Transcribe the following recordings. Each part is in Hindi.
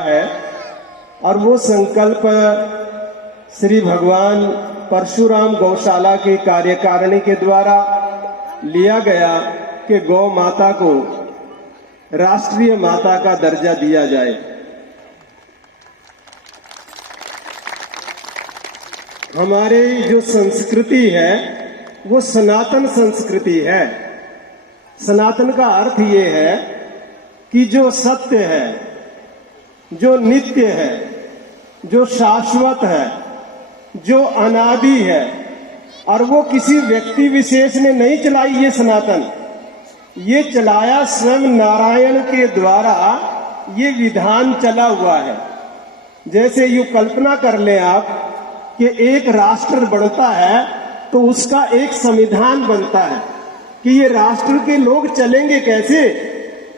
है और वो संकल्प श्री भगवान परशुराम गौशाला की कार्यकारिणी के द्वारा लिया गया कि गौ माता को राष्ट्रीय माता का दर्जा दिया जाए। हमारी जो संस्कृति है वो सनातन संस्कृति है। सनातन का अर्थ ये है कि जो सत्य है, जो नित्य है, जो शाश्वत है, जो अनादि है, और वो किसी व्यक्ति विशेष ने नहीं चलाई। ये सनातन ये चलाया स्वयं नारायण के द्वारा। ये विधान चला हुआ है। जैसे यूं कल्पना कर लें आप कि एक राष्ट्र बढ़ता है तो उसका एक संविधान बनता है कि ये राष्ट्र के लोग चलेंगे कैसे,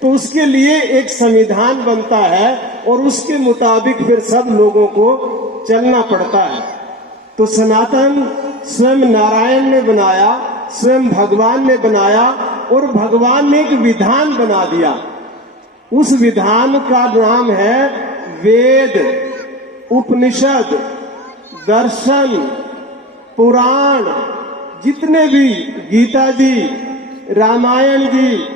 तो उसके लिए एक संविधान बनता है और उसके मुताबिक फिर सब लोगों को चलना पड़ता है। तो सनातन स्वयं नारायण ने बनाया, स्वयं भगवान ने बनाया और भगवान ने एक विधान बना दिया। उस विधान का नाम है वेद, उपनिषद, दर्शन, पुराण, जितने भी गीता जी, रामायण जी,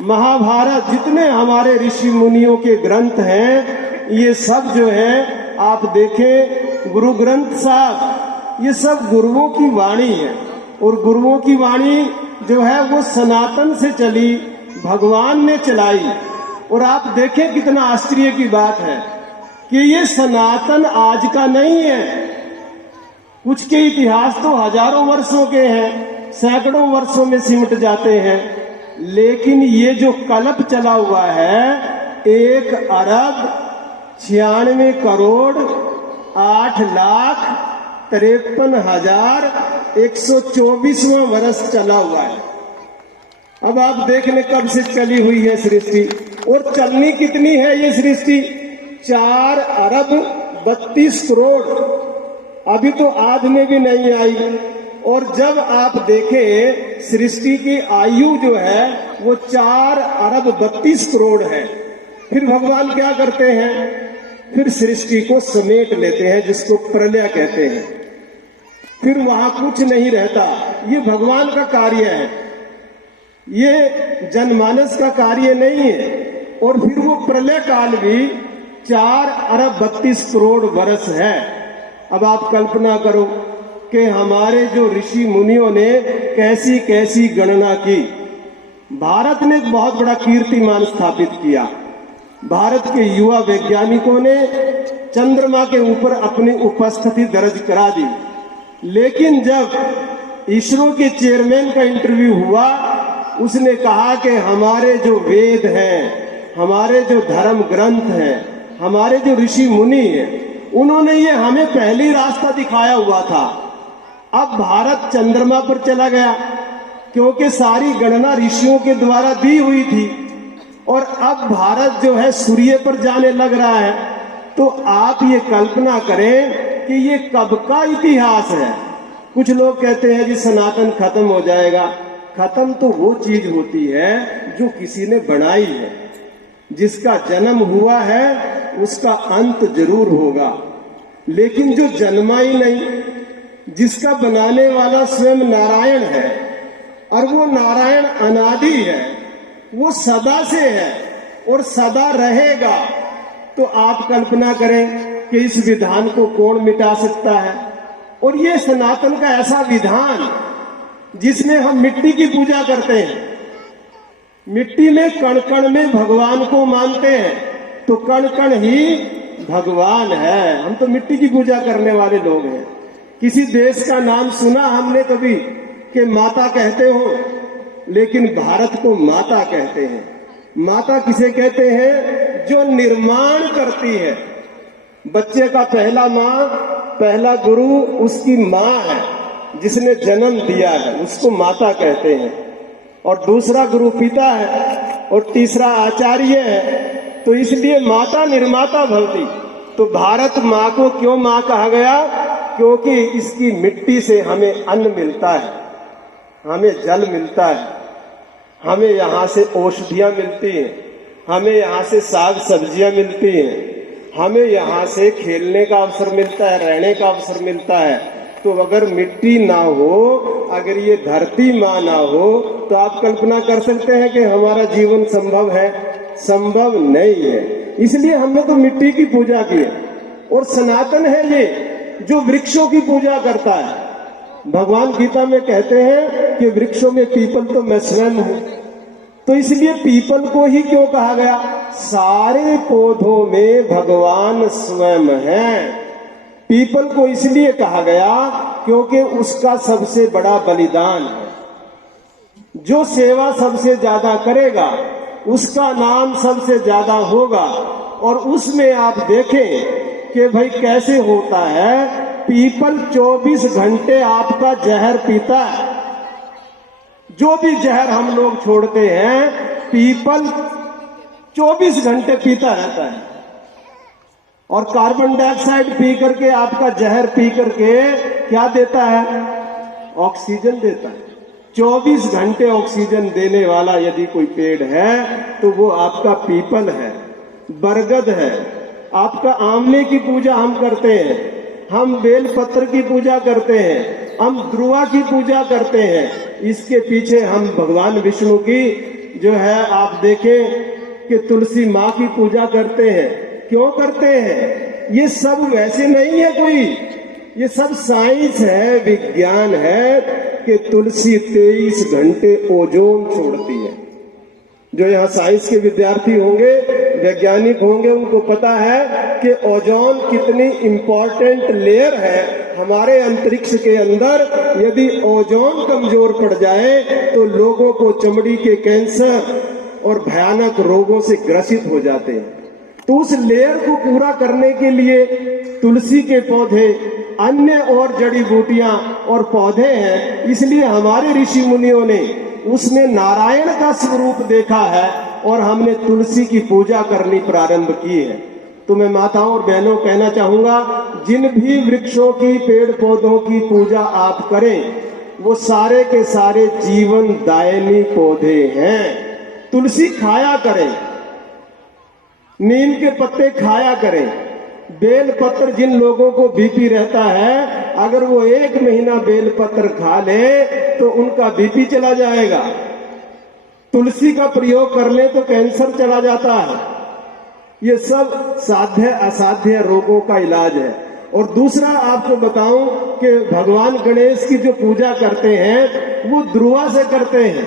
महाभारत, जितने हमारे ऋषि मुनियों के ग्रंथ हैं, ये सब जो है आप देखें गुरु ग्रंथ साहब, ये सब गुरुओं की वाणी है। और गुरुओं की वाणी जो है वो सनातन से चली, भगवान ने चलाई। और आप देखें कितना आश्चर्य की बात है कि ये सनातन आज का नहीं है। कुछ के इतिहास तो हजारों वर्षों के हैं, सैकड़ों वर्षों में सिमट जाते हैं। लेकिन ये जो कल्प चला हुआ है 1 अरब 96 करोड़ 8,53,124वां वर्ष चला हुआ है। अब आप देख लें कब से चली हुई है सृष्टि, और चलनी कितनी है ये सृष्टि? 4 अरब 32 करोड़, अभी तो आध में भी नहीं आई। और जब आप देखें सृष्टि की आयु जो है वो 4 अरब 32 करोड़ है। फिर भगवान क्या करते हैं? फिर सृष्टि को समेट लेते हैं, जिसको प्रलय कहते हैं। फिर वहां कुछ नहीं रहता। ये भगवान का कार्य है, ये जनमानस का कार्य नहीं है। और फिर वो प्रलय काल भी 4 अरब 32 करोड़ वर्ष है। अब आप कल्पना करो कि हमारे जो ऋषि मुनियों ने कैसी कैसी गणना की। भारत ने एक बहुत बड़ा कीर्तिमान स्थापित किया। भारत के युवा वैज्ञानिकों ने चंद्रमा के ऊपर अपनी उपस्थिति दर्ज करा दी। लेकिन जब इसरो के चेयरमैन का इंटरव्यू हुआ, उसने कहा कि हमारे जो वेद हैं, हमारे जो धर्म ग्रंथ हैं, हमारे जो ऋषि मुनि हैं, उन्होंने ये हमें पहले रास्ता दिखाया हुआ था। अब भारत चंद्रमा पर चला गया क्योंकि सारी गणना ऋषियों के द्वारा दी हुई थी। और अब भारत जो है सूर्य पर जाने लग रहा है। तो आप ये कल्पना करें कि ये कब का इतिहास है। कुछ लोग कहते हैं जी सनातन खत्म हो जाएगा। खत्म तो वो चीज होती है जो किसी ने बनाई है। जिसका जन्म हुआ है उसका अंत जरूर होगा, लेकिन जो जन्मा ही नहीं, जिसका बनाने वाला स्वयं नारायण है, और वो नारायण अनादि है, वो सदा से है और सदा रहेगा। तो आप कल्पना करें कि इस विधान को कौन मिटा सकता है। और ये सनातन का ऐसा विधान जिसमें हम मिट्टी की पूजा करते हैं, मिट्टी में कण कण में भगवान को मानते हैं, तो कण कण ही भगवान है। हम तो मिट्टी की पूजा करने वाले लोग हैं। किसी देश का नाम सुना हमने कभी कि माता कहते हो? लेकिन भारत को माता कहते हैं। माता किसे कहते हैं? जो निर्माण करती है। बच्चे का पहला माँ, पहला गुरु उसकी माँ है, जिसने जन्म दिया है, उसको माता कहते हैं। और दूसरा गुरु पिता है और तीसरा आचार्य है। तो इसलिए माता निर्माता भवति। तो भारत माँ को क्यों माँ कहा गया? क्योंकि इसकी मिट्टी से हमें अन्न मिलता है, हमें जल मिलता है, हमें यहाँ से औषधियाँ मिलती हैं, हमें यहाँ से साग सब्जियाँ मिलती हैं, हमें यहाँ से खेलने का अवसर मिलता है, रहने का अवसर मिलता है। तो अगर मिट्टी ना हो, अगर ये धरती माँ ना हो, तो आप कल्पना कर सकते हैं कि हमारा जीवन संभव है? संभव नहीं है। इसलिए हमने तो मिट्टी की पूजा की है। और सनातन है ये जो वृक्षों की पूजा करता है। भगवान गीता में कहते हैं कि वृक्षों में पीपल तो मैं स्वयं हूं। तो इसलिए पीपल को ही क्यों कहा गया? सारे पौधों में भगवान स्वयं है। पीपल को इसलिए कहा गया क्योंकि उसका सबसे बड़ा बलिदान है। जो सेवा सबसे ज्यादा करेगा उसका नाम सबसे ज्यादा होगा। और उसमें आप देखें कि भाई कैसे होता है, पीपल 24 घंटे आपका जहर पीता है। जो भी जहर हम लोग छोड़ते हैं, पीपल 24 घंटे पीता रहता है। और कार्बन डाइऑक्साइड पी करके, आपका जहर पी करके क्या देता है? ऑक्सीजन देता है। 24 घंटे ऑक्सीजन देने वाला यदि कोई पेड़ है तो वो आपका पीपल है, बरगद है। आपका आंवले की पूजा हम करते हैं, हम बेलपत्र की पूजा करते हैं, हम ध्रुवा की पूजा करते हैं। इसके पीछे हम भगवान विष्णु की जो है आप देखें कि तुलसी माँ की पूजा करते हैं। क्यों करते हैं? ये सब वैसे नहीं है कोई, ये सब साइंस है, विज्ञान है कि तुलसी 23 घंटे ओजोन छोड़ती है। जो यहाँ साइंस के विद्यार्थी होंगे, वैज्ञानिक होंगे, उनको पता है कि ओजोन कितनी इंपॉर्टेंट लेयर है हमारे अंतरिक्ष के अंदर। यदि ओजोन कमजोर पड़ जाए तो लोगों को चमड़ी के कैंसर और भयानक रोगों से ग्रसित हो जाते हैं। तो उस लेयर को पूरा करने के लिए तुलसी के पौधे, अन्य और जड़ी बूटियां और पौधे हैं। इसलिए हमारे ऋषि मुनियों ने उसमें नारायण का स्वरूप देखा है और हमने तुलसी की पूजा करनी प्रारंभ की है। तो मैं माताओं और बहनों कहना चाहूंगा, जिन भी वृक्षों की, पेड़ पौधों की पूजा आप करें, वो सारे के सारे जीवन दायनी पौधे हैं। तुलसी खाया करें, नीम के पत्ते खाया करें। बेल पत्र, जिन लोगों को बीपी रहता है, अगर वो 1 महीना बेल पत्र खा ले तो उनका बीपी चला जाएगा। तुलसी का प्रयोग कर ले तो कैंसर चला जाता है। ये सब साध्य असाध्य रोगों का इलाज है। और दूसरा आपको बताऊं कि भगवान गणेश की जो पूजा करते हैं वो ध्रुवा से करते हैं।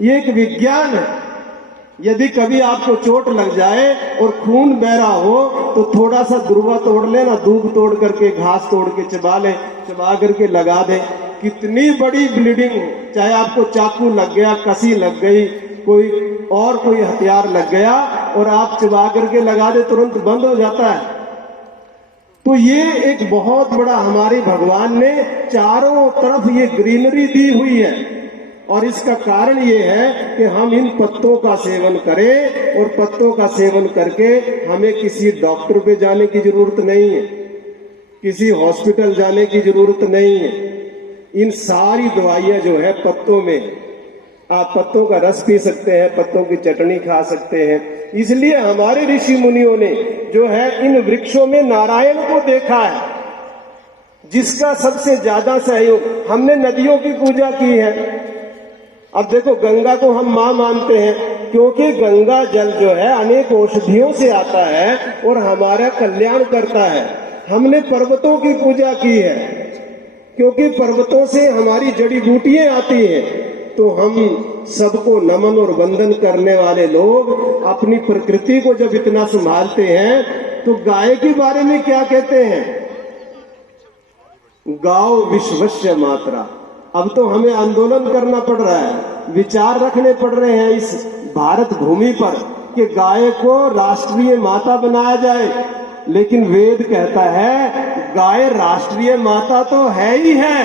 ये एक विज्ञान है। यदि कभी आपको चोट लग जाए और खून बह रहा हो तो थोड़ा सा ध्रुवा तोड़ लेना, दूब तोड़ करके, घास तोड़ के चबा ले, चबा करके लगा दे। कितनी बड़ी ब्लीडिंग हो, चाहे आपको चाकू लग गया, कसी लग गई, कोई हथियार लग गया और आप चबा करके लगा दे, तुरंत बंद हो जाता है। तो ये एक बहुत बड़ा हमारे भगवान ने चारों तरफ ये ग्रीनरी दी हुई है। और इसका कारण ये है कि हम इन पत्तों का सेवन करें, और पत्तों का सेवन करके हमें किसी डॉक्टर पे जाने की जरूरत नहीं है, किसी हॉस्पिटल जाने की जरूरत नहीं है। इन सारी दवाइयां जो है पत्तों में, आप पत्तों का रस पी सकते हैं, पत्तों की चटनी खा सकते हैं। इसलिए हमारे ऋषि मुनियों ने जो है इन वृक्षों में नारायण को देखा है, जिसका सबसे ज्यादा सहयोग। हमने नदियों की पूजा की है। अब देखो, गंगा को हम मां मानते हैं क्योंकि गंगा जल जो है अनेक औषधियों से आता है और हमारा कल्याण करता है। हमने पर्वतों की पूजा की है क्योंकि पर्वतों से हमारी जड़ी बूटियां आती हैं। तो हम सबको नमन और वंदन करने वाले लोग अपनी प्रकृति को जब इतना संभालते हैं, तो गाय के बारे में क्या कहते हैं? गाओ विश्वस्य मात्रा। अब तो हमें आंदोलन करना पड़ रहा है, विचार रखने पड़ रहे हैं इस भारत भूमि पर कि गाय को राष्ट्रीय माता बनाया जाए। लेकिन वेद कहता है गाय राष्ट्रीय माता तो है ही है,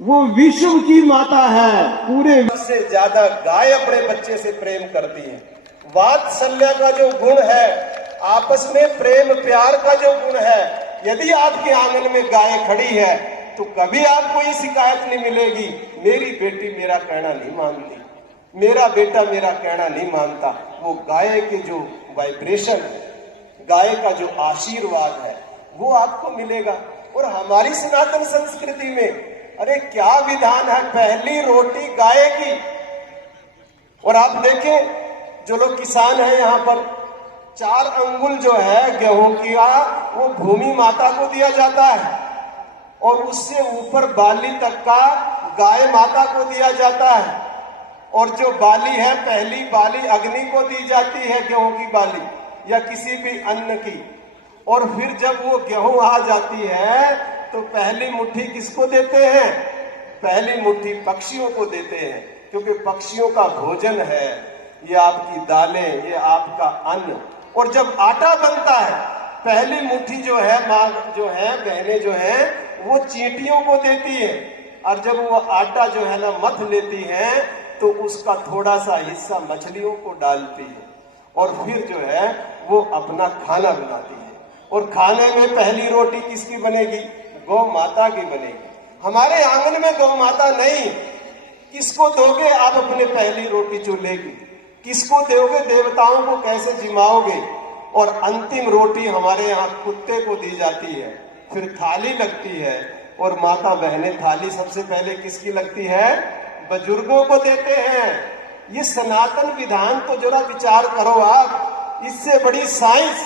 वो विश्व की माता है। पूरे विश्व से ज्यादा गाय अपने बच्चे से प्रेम करती है। वात्सल्य का जो गुण है, आपस में प्रेम प्यार का जो गुण है, यदि आपके आंगन में गाय खड़ी है तो कभी आपको ये शिकायत नहीं मिलेगी, मेरी बेटी मेरा कहना नहीं मानती, मेरा बेटा मेरा कहना नहीं मानता। वो गाय के जो वाइब्रेशन, गाय का जो आशीर्वाद है वो आपको मिलेगा। और हमारी सनातन संस्कृति में अरे क्या विधान है, पहली रोटी गाय की। और आप देखें जो लोग किसान हैं यहाँ पर, 4 अंगुल जो है गेहूं की वो भूमि माता को दिया जाता है और उससे ऊपर बाली तक का गाय माता को दिया जाता है। और जो बाली है, पहली बाली अग्नि को दी जाती है, गेहूं की बाली या किसी भी अन्न की। और फिर जब वो गेहूं आ जाती है तो पहली मुट्ठी किसको देते हैं? पहली मुट्ठी पक्षियों को देते हैं, क्योंकि पक्षियों का भोजन है ये आपकी दालें, ये आपका अन्न। और जब आटा बनता है, पहली मुट्ठी जो है माँ जो है, बहनें जो है, वो चींटियों को देती है। और जब वो आटा जो है ना मथ लेती हैं तो उसका थोड़ा सा हिस्सा मछलियों को डालती है और फिर जो है वो अपना खाना बनाती है। और खाने में पहली रोटी किसकी बनेगी? गौ माता की बनेगी। हमारे आंगन में गौ माता नहीं, किसको दोगे आप अपने पहली रोटी चूल्हे की? किसको दोगे? देवताओं को कैसे जिमाओगे? और अंतिम रोटी हमारे यहाँ कुत्ते को दी जाती है, फिर थाली लगती है। और माता बहनें थाली सबसे पहले किसकी लगती है? बुजुर्गों को देते हैं। ये सनातन विधान तो जरा विचार करो आप, इससे बड़ी साइंस,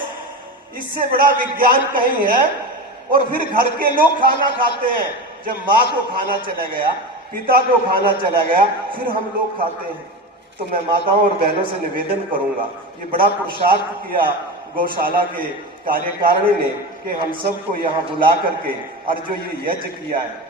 इससे बड़ा विज्ञान कहीं है। और फिर घर के लोग खाना खाते हैं, जब माँ को खाना चला गया, पिता को खाना चला गया, फिर हम लोग खाते हैं। तो मैं माताओं और बहनों से निवेदन करूंगा, ये बड़ा पुरुषार्थ किया गौशाला के कार्यकारिणी ने कि हम सबको यहाँ बुला करके और जो ये यज्ञ किया है